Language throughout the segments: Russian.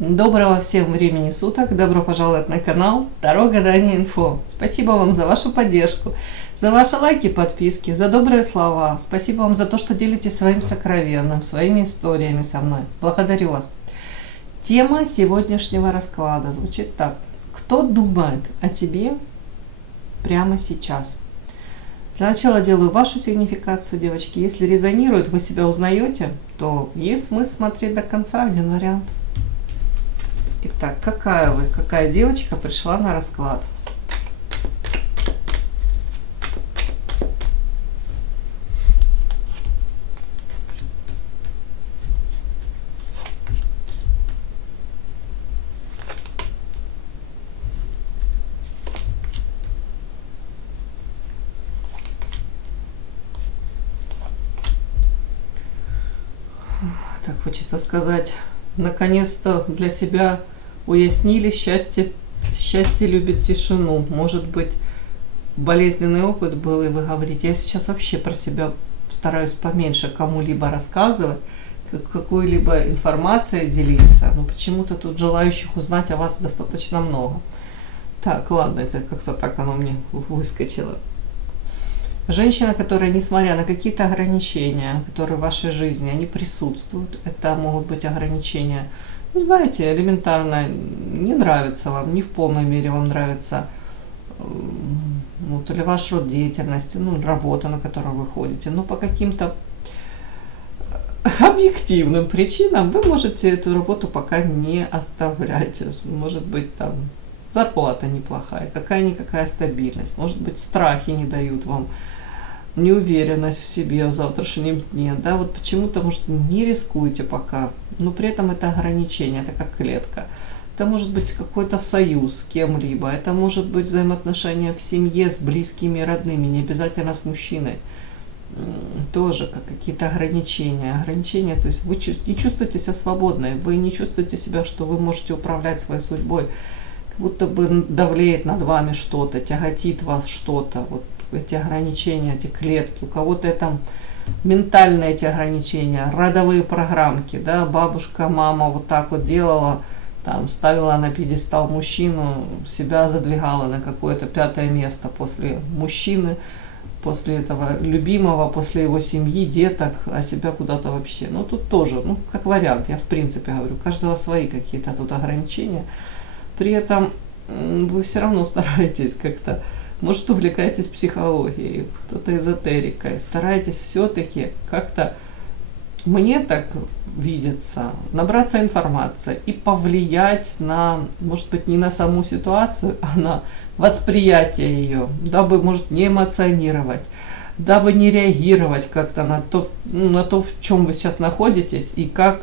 Доброго всем времени суток, добро пожаловать на канал Таро Гадание Инфо. Спасибо вам за вашу поддержку, за ваши лайки, подписки, за добрые слова. Спасибо вам за то, что делитесь своим сокровенным, своими историями со мной. Благодарю вас. Тема сегодняшнего расклада звучит так. Кто думает о тебе прямо сейчас? Для начала делаю вашу сигнификацию, девочки. Если резонирует, вы себя узнаете, то есть смысл смотреть до конца. Один вариант. Итак, какая девочка пришла на расклад? Так хочется сказать, наконец-то для себя уяснили, счастье любит тишину. Может быть, болезненный опыт был, и вы говорите, я сейчас вообще про себя стараюсь поменьше кому-либо рассказывать, какой-либо информацией делиться, но почему-то тут желающих узнать о вас достаточно много. Так, ладно, это как-то так оно мне выскочило. Женщина, которая, несмотря на какие-то ограничения, которые в вашей жизни, они присутствуют, это могут быть ограничения, ну, знаете, элементарно не нравится вам, не в полной мере вам нравится или ваш род деятельности, работа, на которую вы ходите, но по каким-то объективным причинам вы можете эту работу пока не оставлять. Может быть, там зарплата неплохая, какая-никакая стабильность, может быть, страхи не дают вам, неуверенность в себе в завтрашнем дне, да, вот почему-то, может, не рискуете пока, но при этом это ограничение, это как клетка. Это может быть какой-то союз с кем-либо, это может быть взаимоотношения в семье с близкими, родными, не обязательно с мужчиной. Тоже как какие-то ограничения, то есть вы не чувствуете себя свободной, вы не чувствуете себя, что вы можете управлять своей судьбой, как будто бы давлеет над вами что-то, тяготит вас что-то, вот эти ограничения, эти клетки, у кого-то это ментальные эти ограничения, родовые программки, да, бабушка, мама вот так вот делала, там ставила на пьедестал мужчину, себя задвигала на какое-то 5-е место после мужчины, после этого любимого, после его семьи, деток, а себя куда-то вообще. Ну тут тоже, как вариант, я в принципе говорю, у каждого свои какие-то тут ограничения. При этом вы все равно стараетесь как-то, может, увлекаетесь психологией, кто-то эзотерикой, стараетесь все-таки как-то, мне так видится, набраться информации и повлиять на, может быть, не на саму ситуацию, а на восприятие ее, дабы, может, не эмоционировать, дабы не реагировать как-то на то, в чем вы сейчас находитесь и как,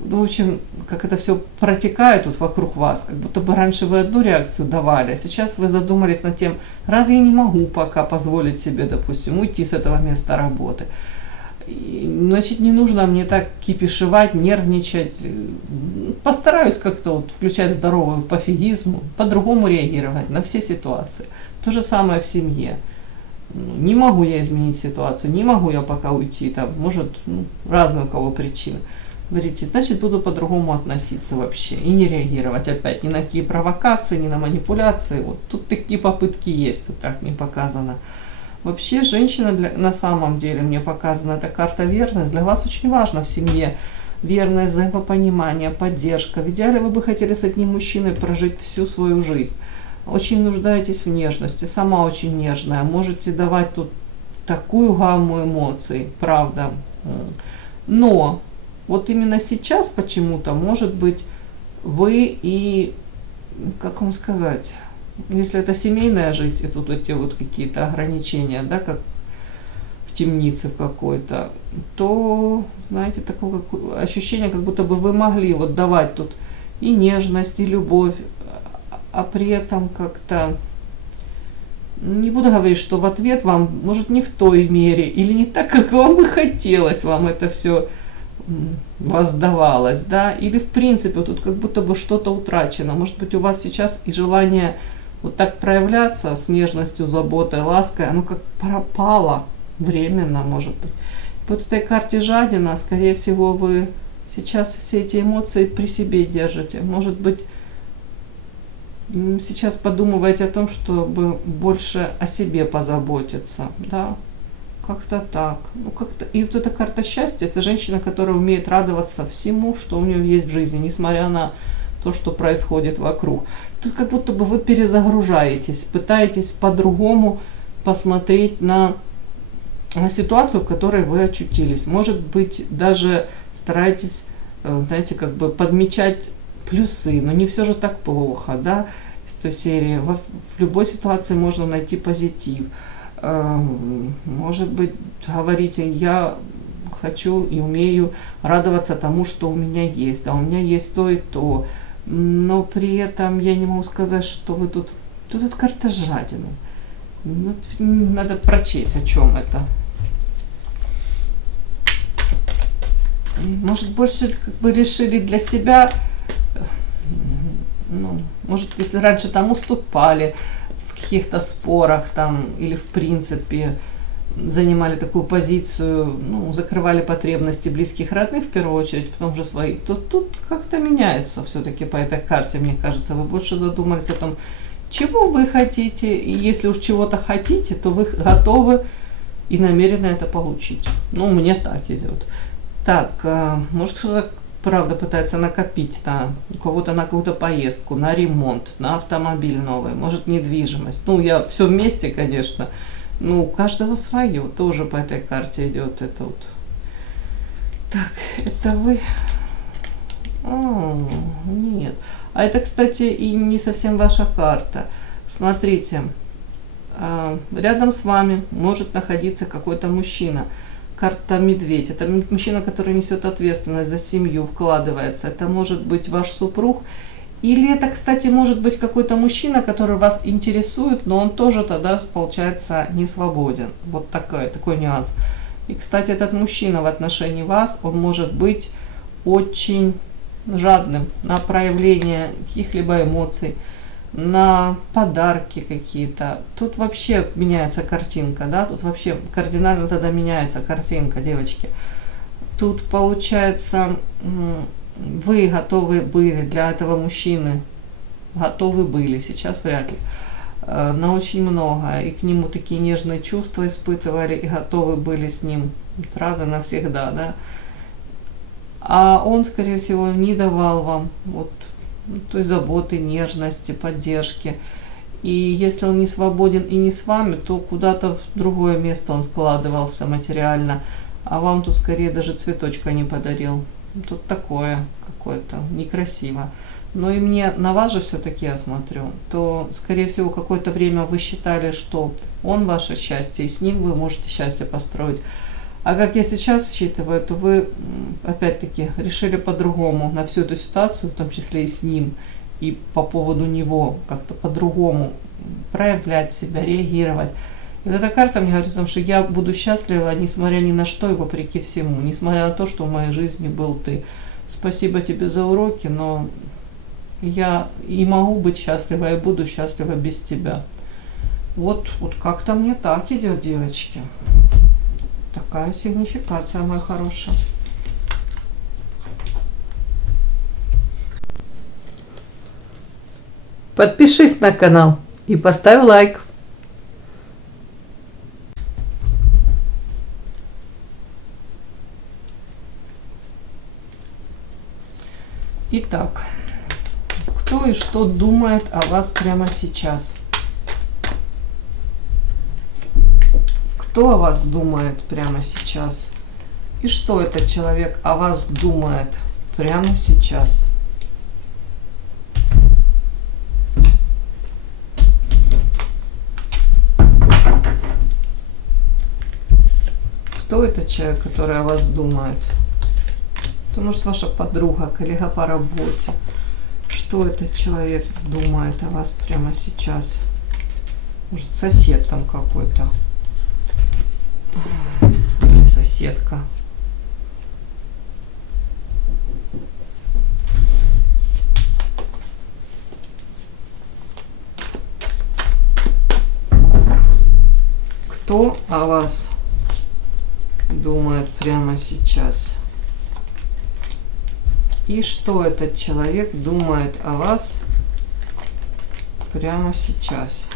в общем, как это все протекает тут вокруг вас, как будто бы раньше вы одну реакцию давали, а сейчас вы задумались над тем, раз я не могу пока позволить себе, допустим, уйти с этого места работы, значит, не нужно мне так кипишевать, нервничать, постараюсь как-то вот включать здоровый пофигизм, по-другому реагировать на все ситуации. То же самое в семье. Не могу я изменить ситуацию, не могу я пока уйти, там, может, разные у кого причины. Говорите, значит, буду по-другому относиться вообще и не реагировать опять ни на какие провокации, ни на манипуляции. Вот тут такие попытки есть, вот так мне показано. Вообще, женщина на самом деле, мне показана эта карта верность, для вас очень важно в семье. Верность, взаимопонимание, поддержка. В идеале вы бы хотели с одним мужчиной прожить всю свою жизнь. Очень нуждаетесь в нежности, сама очень нежная. Можете давать тут такую гамму эмоций, правда. Но вот именно сейчас почему-то, может быть, вы и, как вам сказать, если это семейная жизнь, и тут эти вот какие-то ограничения, да, как в темнице какой-то, то, знаете, такое ощущение, как будто бы вы могли вот давать тут и нежность, и любовь, а при этом как-то, не буду говорить, что в ответ вам, может, не в той мере, или не так, как вам бы хотелось, вам это все воздавалось, да, или в принципе тут как будто бы что-то утрачено. Может быть, у вас сейчас и желание вот так проявляться с нежностью, заботой, лаской, оно как пропало временно, может быть. По этой карте жадина, скорее всего, вы Сейчас все эти эмоции при себе держите. Может быть, сейчас подумываете о том, чтобы больше о себе позаботиться, да, как-то так. Ну, как-то. И вот эта карта счастья, это женщина, которая умеет радоваться всему, что у нее есть в жизни, несмотря на то, что происходит вокруг. Тут как будто бы вы перезагружаетесь, пытаетесь по-другому посмотреть на ситуацию, в которой вы очутились. Может быть, даже стараетесь, знаете, как бы подмечать плюсы, но не все же так плохо, да, из той серии. В любой ситуации можно найти позитив. Может быть, говорите, я хочу и умею радоваться тому, что у меня есть, а у меня есть то и то. Но при этом я не могу сказать, что вы тут... Тут карта жадины. Надо прочесть, о чем это. Может, больше как бы решили для себя, ну, может, если раньше там уступали в каких-то спорах там, или в принципе занимали такую позицию, ну, закрывали потребности близких родных в первую очередь, потом уже свои, то тут как-то меняется все-таки по этой карте, мне кажется. Вы больше задумались о том, чего вы хотите, и если уж чего-то хотите, то вы готовы и намерены это получить. Ну, мне так идет. Так, может, кто-то правда пытается накопить у кого-то на какую-то поездку, на ремонт, на автомобиль новый, может, недвижимость. Ну, я все вместе, конечно. Ну, у каждого свое. Тоже по этой карте идет это вот. Так, это вы... О, нет. А это, кстати, и не совсем ваша карта. Смотрите, рядом с вами может находиться какой-то мужчина. Карта медведь. Это мужчина, который несет ответственность за семью, вкладывается. Это может быть ваш супруг. Или это, кстати, может быть какой-то мужчина, который вас интересует, но он тоже тогда, получается, не свободен. Вот такой нюанс. И, кстати, этот мужчина в отношении вас, он может быть очень жадным на проявление каких-либо эмоций, на подарки какие-то. Тут вообще меняется картинка, да, тут вообще кардинально тогда меняется картинка, девочки. Тут получается, вы готовы были для этого мужчины, готовы были, сейчас вряд ли, на очень многое, и к нему такие нежные чувства испытывали, и готовы были с ним раз и навсегда, да. А он, скорее всего, не давал вам вот той заботы, нежности, поддержки. И если он не свободен и не с вами, то куда-то в другое место он вкладывался материально, а вам тут скорее даже цветочка не подарил. Тут такое какое-то некрасиво. Но и мне на вас же все-таки я смотрю, то, скорее всего, какое-то время вы считали, что он ваше счастье, и с ним вы можете счастье построить. А как я сейчас считываю, то вы, опять-таки, решили по-другому на всю эту ситуацию, в том числе и с ним, и по поводу него, как-то по-другому проявлять себя, реагировать. И вот эта карта мне говорит о том, что я буду счастлива, несмотря ни на что и вопреки всему, несмотря на то, что в моей жизни был ты. Спасибо тебе за уроки, но я и могу быть счастлива, и буду счастлива без тебя. Вот как-то мне так идет, девочки. Такая сигнификация, моя хорошая. Подпишись на канал и поставь лайк. Итак, кто и что думает о вас прямо сейчас? Кто о вас думает прямо сейчас? И что этот человек о вас думает прямо сейчас? Кто этот человек, который о вас думает? Это может ваша подруга, коллега по работе. Что этот человек думает о вас прямо сейчас? Может, сосед там какой-то. Соседка. Кто о вас думает прямо сейчас? И что этот человек думает о вас прямо сейчас?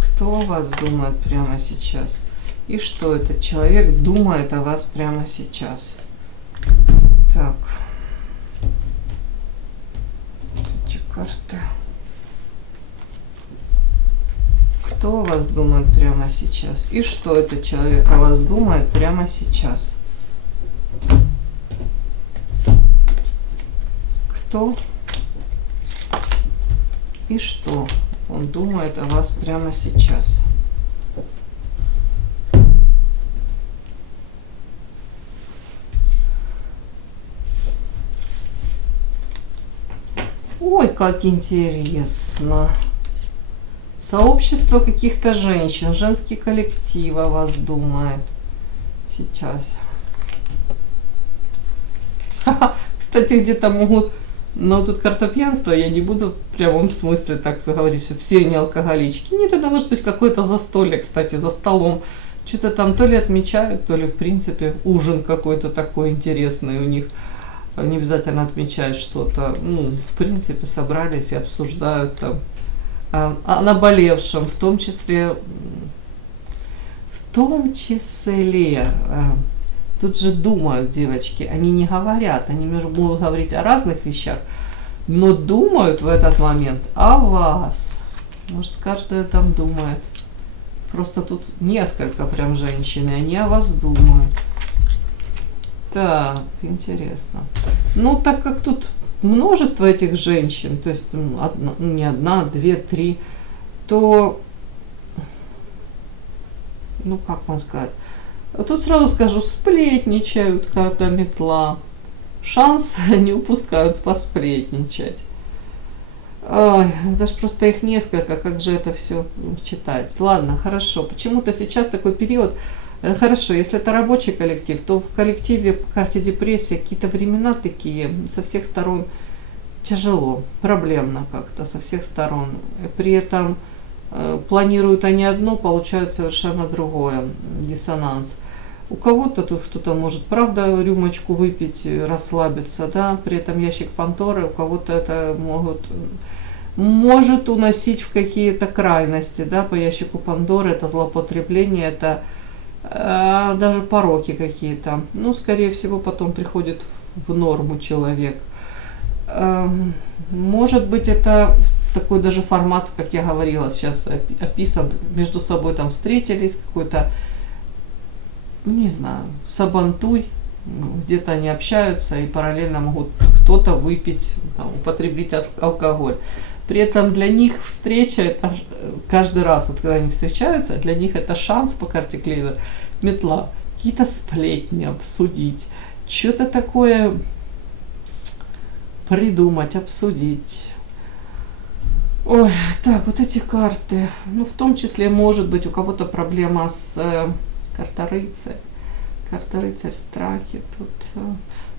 Кто о вас думает прямо сейчас? И что этот человек думает о вас прямо сейчас? Так. Эти карты. Кто о вас думает прямо сейчас? И что этот человек о вас думает прямо сейчас? Кто и что он думает о вас прямо сейчас? Ой, как интересно. Сообщество каких-то женщин, женский коллектив о вас думает сейчас. Кстати, где-то могут, но тут карта пьянства, я не буду в прямом смысле так говорить, что все не алкоголички. Нет, это может быть какое-то застолье, кстати, за столом. Что-то там то ли отмечают, то ли в принципе ужин какой-то такой интересный у них. Не обязательно отмечать что-то. Ну, в принципе, собрались и обсуждают там о наболевшем, в том числе, тут же думают девочки, они не говорят, они могут говорить о разных вещах, но думают в этот момент о вас. Может, каждая там думает. Просто тут несколько прям женщин, и они о вас думают. Так, интересно. Ну, так как тут множество этих женщин, то есть не одна, две, три, то, ну, как вам сказать, тут сразу скажу, сплетничают, карта метла. Шанс не упускают посплетничать. Ой, это ж просто их несколько, как же это все читать. Ладно, хорошо. Почему-то сейчас такой период. Хорошо, если это рабочий коллектив, то в коллективе по карте депрессии какие-то времена такие, со всех сторон тяжело, проблемно как-то, со всех сторон. При этом планируют они одно, получают совершенно другое, диссонанс. У кого-то тут кто-то может, правда, рюмочку выпить, расслабиться, да, при этом ящик Пандоры, у кого-то это может уносить в какие-то крайности, да, по ящику Пандоры, это злоупотребление, это даже пороки какие-то. Ну, скорее всего, потом приходит в норму человек. Может быть, это такой даже формат, как я говорила, сейчас описан, между собой там встретились, какой-то, не знаю, сабантуй, где-то они общаются и параллельно могут кто-то выпить, там, употребить алкоголь. При этом для них встреча, это каждый раз, вот когда они встречаются, для них это шанс по карте Клевер, метла, какие-то сплетни обсудить, что-то такое придумать, обсудить. Ой, так, вот эти карты, ну, в том числе, может быть, у кого-то проблема с карта рыцарь, страхи тут.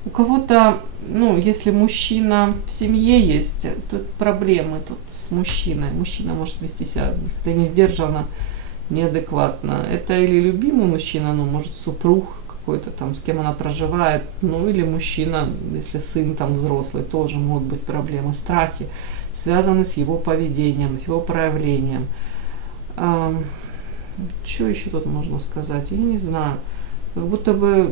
У кого-то, ну, если мужчина в семье есть, тут проблемы тут с мужчиной. Мужчина может вести себя как-то не сдержанно, неадекватно. Это или любимый мужчина, ну, может, супруг какой-то там, с кем она проживает, ну, или мужчина, если сын там взрослый, тоже могут быть проблемы. Страхи связаны с его поведением, с его проявлением. Что еще тут можно сказать? Я не знаю. Как будто бы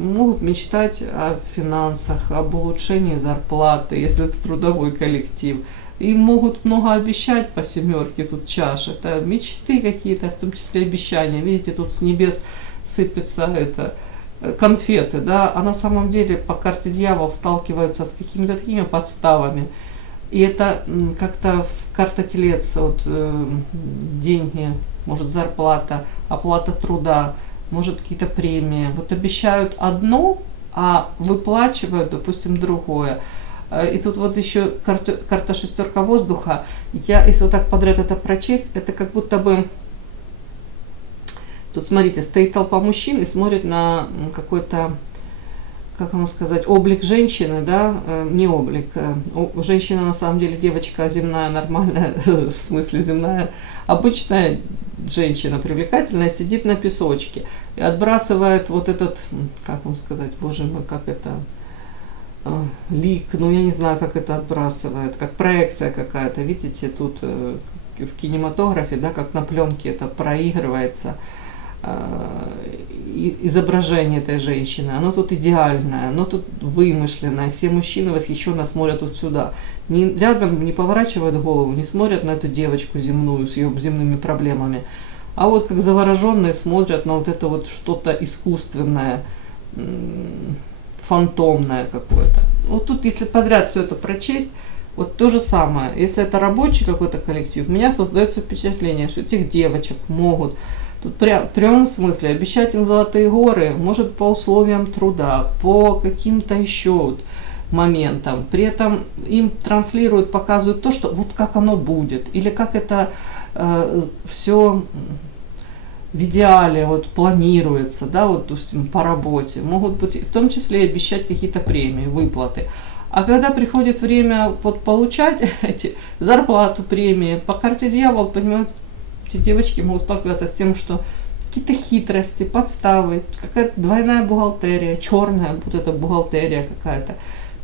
могут мечтать о финансах, об улучшении зарплаты, если это трудовой коллектив. И могут много обещать по семерке, тут чаш. Это мечты какие-то, в том числе обещания. Видите, тут с небес сыпятся это, конфеты, да, а на самом деле по карте дьявол сталкиваются с какими-то такими подставами. И это как-то карта телец, вот деньги, может зарплата, оплата труда, может какие-то премии. Вот обещают одно, а выплачивают, допустим, другое. И тут вот еще карта шестерка воздуха. Я, если вот так подряд это прочесть, это как будто бы... Тут, смотрите, стоит толпа мужчин и смотрит на какой-то как вам сказать, облик женщины, да, не облик. Женщина на самом деле девочка земная, нормальная, в смысле земная, обычная женщина, привлекательная, сидит на песочке и отбрасывает вот этот, как вам сказать, боже мой, как это, лик, ну я не знаю, как это отбрасывает, как проекция какая-то, видите, тут в кинематографе, да, как на пленке это проигрывается, изображение этой женщины, оно тут идеальное, оно тут вымышленное, все мужчины восхищенно смотрят вот сюда, рядом не поворачивают голову, не смотрят на эту девочку земную с ее земными проблемами, а вот как завороженные смотрят на вот это вот что-то искусственное, фантомное какое-то. Вот тут, если подряд все это прочесть, вот то же самое, если это рабочий какой-то коллектив, у меня создается впечатление, что этих девочек могут тут в прямом смысле обещать им золотые горы, может по условиям труда, по каким-то еще вот моментам. При этом им транслируют, показывают то, что вот как оно будет, или как это все в идеале вот планируется, да, вот допустим, по работе. Могут быть в том числе и обещать какие-то премии, выплаты. А когда приходит время вот получать эти зарплату, премии, по карте дьявол, понимаете, эти девочки могут сталкиваться с тем, что какие-то хитрости, подставы, какая-то двойная бухгалтерия, черная вот эта бухгалтерия какая-то.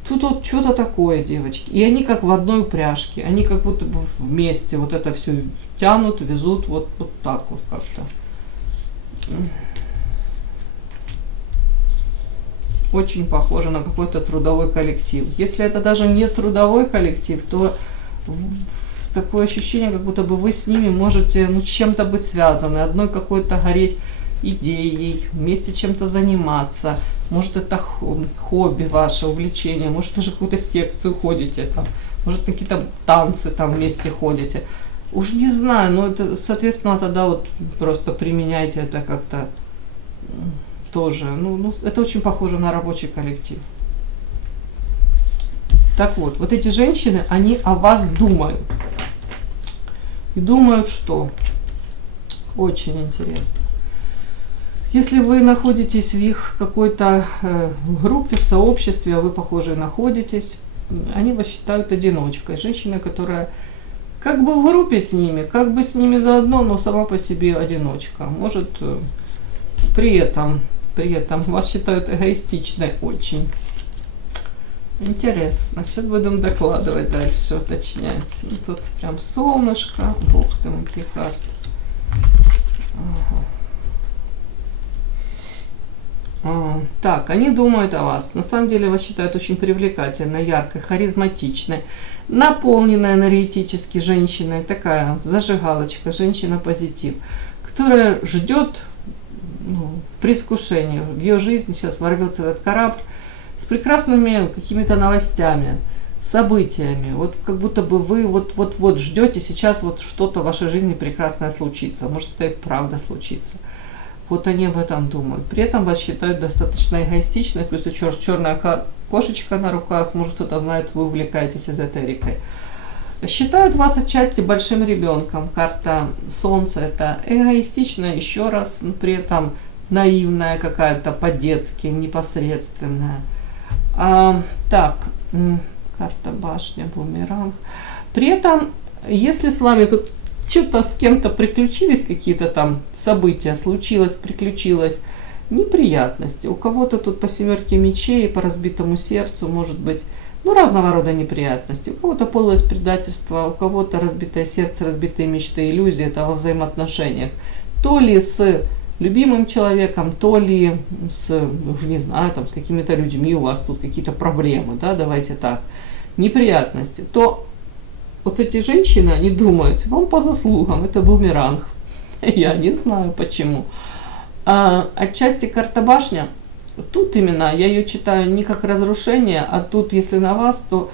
Тут вот что-то такое, девочки. И они как в одной упряжке, они как будто бы вместе вот это все тянут, везут вот так вот как-то. Очень похоже на какой-то трудовой коллектив. Если это даже не трудовой коллектив, то такое ощущение, как будто бы вы с ними можете чем-то быть связаны, одной какой-то гореть идеей, вместе чем-то заниматься. Может, это хобби ваше, увлечение, может, даже какую-то секцию ходите, там, может, какие-то танцы там вместе ходите. Уж не знаю, но это, соответственно, тогда вот просто применяйте это как-то тоже. Ну, это очень похоже на рабочий коллектив. Так вот, вот эти женщины, они о вас думают. И думают, что? Очень интересно. Если вы находитесь в их какой-то группе, в сообществе, а вы, похоже, находитесь, они вас считают одиночкой. Женщина, которая как бы в группе с ними, как бы с ними заодно, но сама по себе одиночка. Может, при этом вас считают эгоистичной очень. Интересно. Сейчас будем докладывать дальше, уточнять. Ну, тут прям солнышко. Бог ты мой, какие карты. Так, они думают о вас. На самом деле вас считают очень привлекательной, яркой, харизматичной, наполненной энергетически женщиной. Такая зажигалочка, женщина-позитив, которая ждет в предвкушении. В ее жизни сейчас ворвется этот корабль с прекрасными какими-то новостями, событиями. Вот как будто бы вы вот ждете сейчас вот что-то в вашей жизни прекрасное случится. Может, это и правда случится. Вот они об этом думают. При этом вас считают достаточно эгоистичной, плюс еще черная кошечка на руках, может, кто-то знает, вы увлекаетесь эзотерикой. Считают вас отчасти большим ребенком. Карта Солнца — это эгоистичная, еще раз, при этом наивная какая-то, по-детски, непосредственная. Так, карта Башня, Бумеранг. При этом, если с вами тут что-то с кем-то приключились, какие-то там события, случилось, приключилось, неприятности. У кого-то тут по 7 мечей, по разбитому сердцу, может быть, разного рода неприятности. У кого-то полное предательство, у кого-то разбитое сердце, разбитые мечты, иллюзии, это во взаимоотношениях. То ли с любимым человеком, то ли с, уже не знаю, там, с какими-то людьми у вас тут какие-то проблемы, да, давайте так, неприятности. То вот эти женщины, они думают, вам по заслугам, это бумеранг. Я не знаю почему. Отчасти карта Башня, тут именно, я ее читаю не как разрушение, а тут, если на вас, то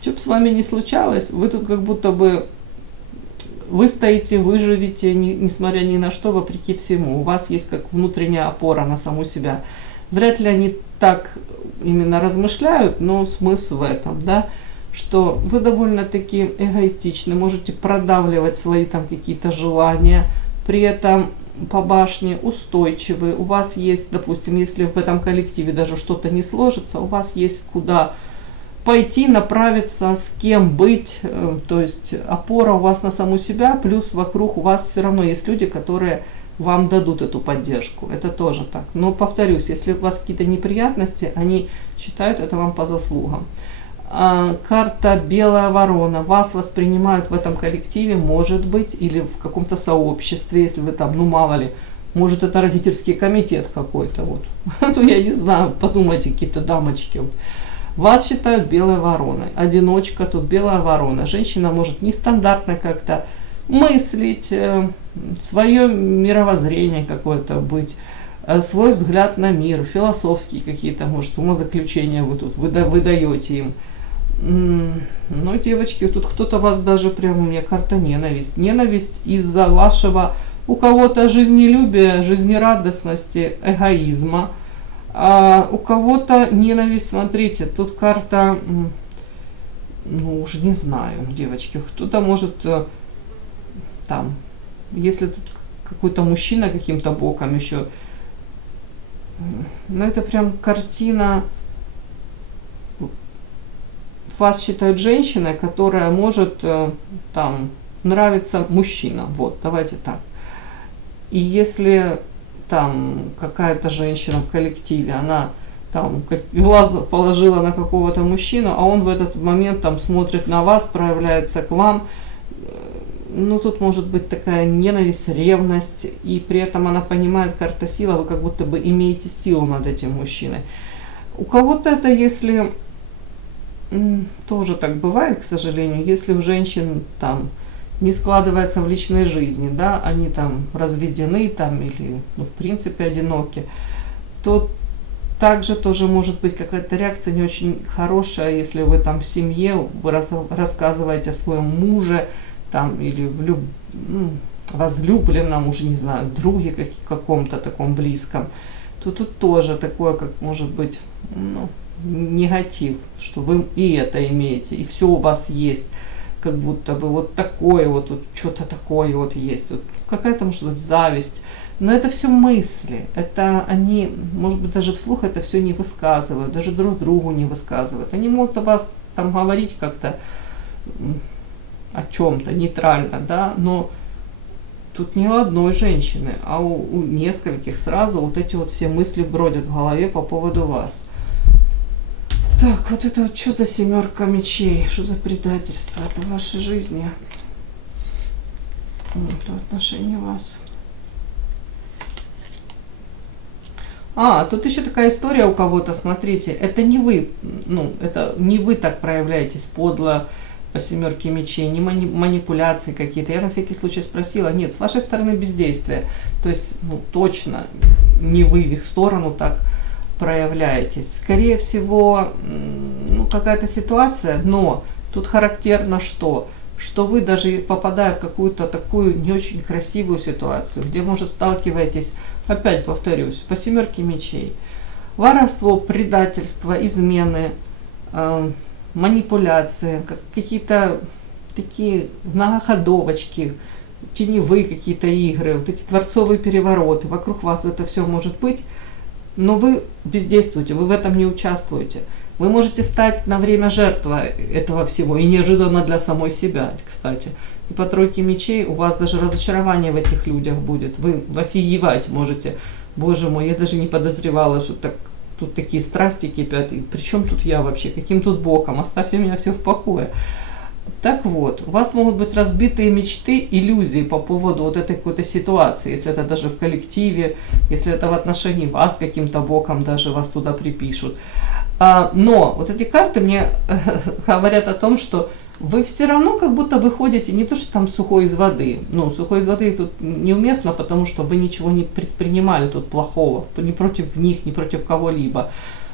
что бы с вами ни случалось, вы тут как будто бы выстоите, выживете, несмотря ни на что, вопреки всему. У вас есть как внутренняя опора на саму себя. Вряд ли они так именно размышляют, но смысл в этом, да, что вы довольно-таки эгоистичны, можете продавливать свои там какие-то желания, при этом по башне устойчивый, у вас есть, допустим, если в этом коллективе даже что-то не сложится, у вас есть куда пойти, направиться, с кем быть, то есть опора у вас на саму себя, плюс вокруг у вас все равно есть люди, которые вам дадут эту поддержку, это тоже так. Но повторюсь, если у вас какие-то неприятности, они считают это вам по заслугам. Карта Белая Ворона, вас воспринимают в этом коллективе, может быть, или в каком-то сообществе, если вы там, ну мало ли, может это родительский комитет какой-то, вот, ну я не знаю, подумайте, какие-то дамочки, вот. Вас считают Белой Вороной, одиночка, тут Белая Ворона. Женщина может нестандартно как-то мыслить, свое мировоззрение какое-то быть, свой взгляд на мир, философские какие-то, может, умозаключения вы тут выдаете им. Ну, девочки, тут кто-то вас даже прям, у меня карта ненависть. Ненависть из-за вашего, у кого-то жизнелюбия, жизнерадостности, эгоизма. А у кого-то ненависть, смотрите, тут карта, ну уж не знаю, девочки, кто-то может там, если тут какой-то мужчина каким-то боком еще, ну это прям картина, вас считают женщиной, которая может там нравиться мужчина, вот, давайте так. И если там какая-то женщина в коллективе, она там глаз положила на какого-то мужчину, а он в этот момент там смотрит на вас, проявляется к вам, ну тут может быть такая ненависть, ревность, и при этом она понимает, карта сила, вы как будто бы имеете силу над этим мужчиной. У кого-то это, если тоже так бывает, к сожалению, если у женщин там не складывается в личной жизни, да, они там разведены там или, ну, в принципе, одиноки, то также тоже может быть какая-то реакция не очень хорошая, если вы там в семье, вы рассказываете о своем муже, там, или возлюбленном, уже не знаю, друге каком-то таком близком, то тут тоже такое, как может быть, ну, негатив, что вы и это имеете, и все у вас есть. Как будто бы вот такое вот что-то такое вот есть, вот какая-то, может быть, зависть. Но это все мысли, это они, может быть, даже вслух это все не высказывают, даже друг другу не высказывают. Они могут о вас там говорить как-то о чем-то нейтрально, да, но тут не у одной женщины, а у нескольких сразу вот эти вот все мысли бродят в голове по поводу вас. Так, вот это вот что за семерка мечей? Что за предательство? Это в вашей жизни. Это в отношении вас. Тут еще такая история у кого-то, смотрите, это не вы, ну, это не вы так проявляетесь подло по семерке мечей, не манипуляции какие-то. Я на всякий случай спросила, нет, с вашей стороны бездействие. То есть, ну, точно не вы в их сторону так проявляетесь. Скорее всего, ну, какая-то ситуация, но тут характерно что вы даже попадая в какую-то такую не очень красивую ситуацию, где, может, сталкиваетесь, опять повторюсь, по семерке мечей, воровство, предательство, измены, манипуляции, какие-то такие многоходовочки, теневые какие-то игры, вот эти дворцовые перевороты, вокруг вас это все может быть. Но вы бездействуете, вы в этом не участвуете. Вы можете стать на время жертвой этого всего, и неожиданно для самой себя, кстати. И по тройке мечей у вас даже разочарование в этих людях будет. Вы офигевать можете. Боже мой, я даже не подозревала, что тут такие страсти кипят. И при чем тут я вообще? Каким тут боком? Оставьте меня все в покое. Так вот, у вас могут быть разбитые мечты, иллюзии по поводу вот этой какой-то ситуации, если это даже в коллективе, если это в отношении вас каким-то боком даже вас туда припишут. Но вот эти карты мне говорят о том, что вы все равно как будто выходите не то, что там сухой из воды. Ну, сухой из воды тут неуместно, потому что вы ничего не предпринимали тут плохого, ни против них, ни против кого-либо.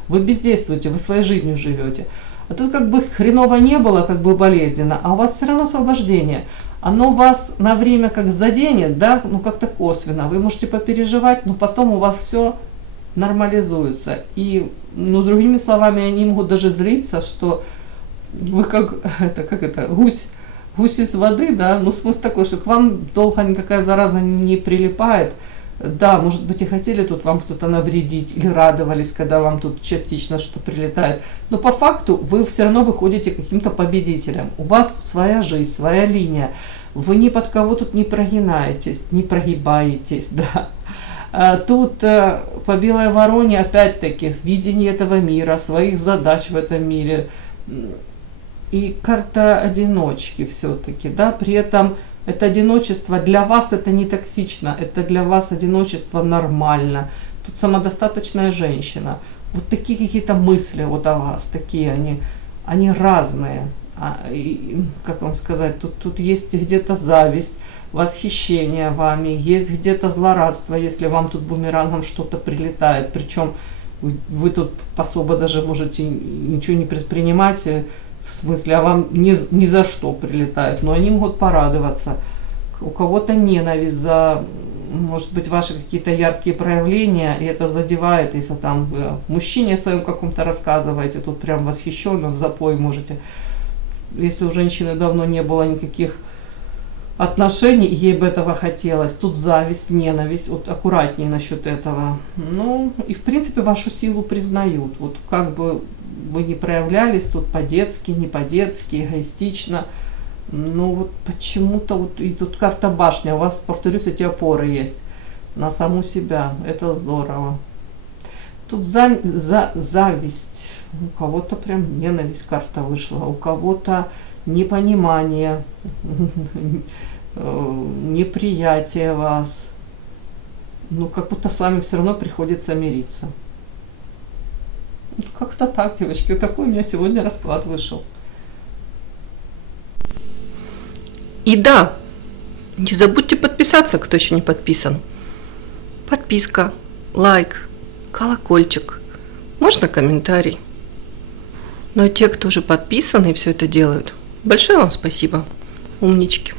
Вы бездействуете, вы своей жизнью живете. А тут как бы хреново не было, как бы болезненно, а у вас все равно освобождение. Оно вас на время как заденет, да, ну как-то косвенно. Вы можете попереживать, но потом у вас все нормализуется. И, ну, другими словами, они могут даже злиться, что вы как это гусь гусь из воды, да, ну смысл такой, что к вам долго никакая зараза не прилипает. Да, может быть, и хотели тут вам кто-то навредить, или радовались, когда вам тут частично что прилетает. Но по факту вы все равно выходите каким-то победителем. У вас тут своя жизнь, своя линия. Вы ни под кого тут не прогинаетесь, не прогибаетесь, да. Тут по белой вороне, опять-таки, видение этого мира, своих задач в этом мире. И карта одиночки все-таки, да, при этом это одиночество для вас это не токсично, это для вас одиночество нормально. Тут самодостаточная женщина. Вот такие какие-то мысли вот о вас, такие они разные. Как вам сказать, тут есть где-то зависть, восхищение вами, есть где-то злорадство, если вам тут бумерангом что-то прилетает. Причем вы тут особо даже можете ничего не предпринимать, в смысле, а вам ни за что прилетает, но они могут порадоваться. У кого-то ненависть за, может быть, ваши какие-то яркие проявления, и это задевает, если там вы мужчине своем каком-то рассказываете, тут прям восхищенно в запой можете. Если у женщины давно не было никаких отношений, ей бы этого хотелось. Тут зависть, ненависть, вот аккуратнее насчет этого. Ну, и в принципе вашу силу признают. Вот как бы вы не проявлялись тут по-детски, не по-детски, эгоистично. Ну вот почему-то, вот и тут карта башня, у вас, повторюсь, эти опоры есть на саму себя. Это здорово. Тут зависть. У кого-то прям ненависть карта вышла, у кого-то непонимание, неприятие вас. Ну, как будто с вами все равно приходится мириться. Как-то так, девочки. Вот такой у меня сегодня расклад вышел. И да, не забудьте подписаться, кто еще не подписан. Подписка, лайк, колокольчик, можно комментарий. Ну а те, кто уже подписаны и все это делают, большое вам спасибо. Умнички.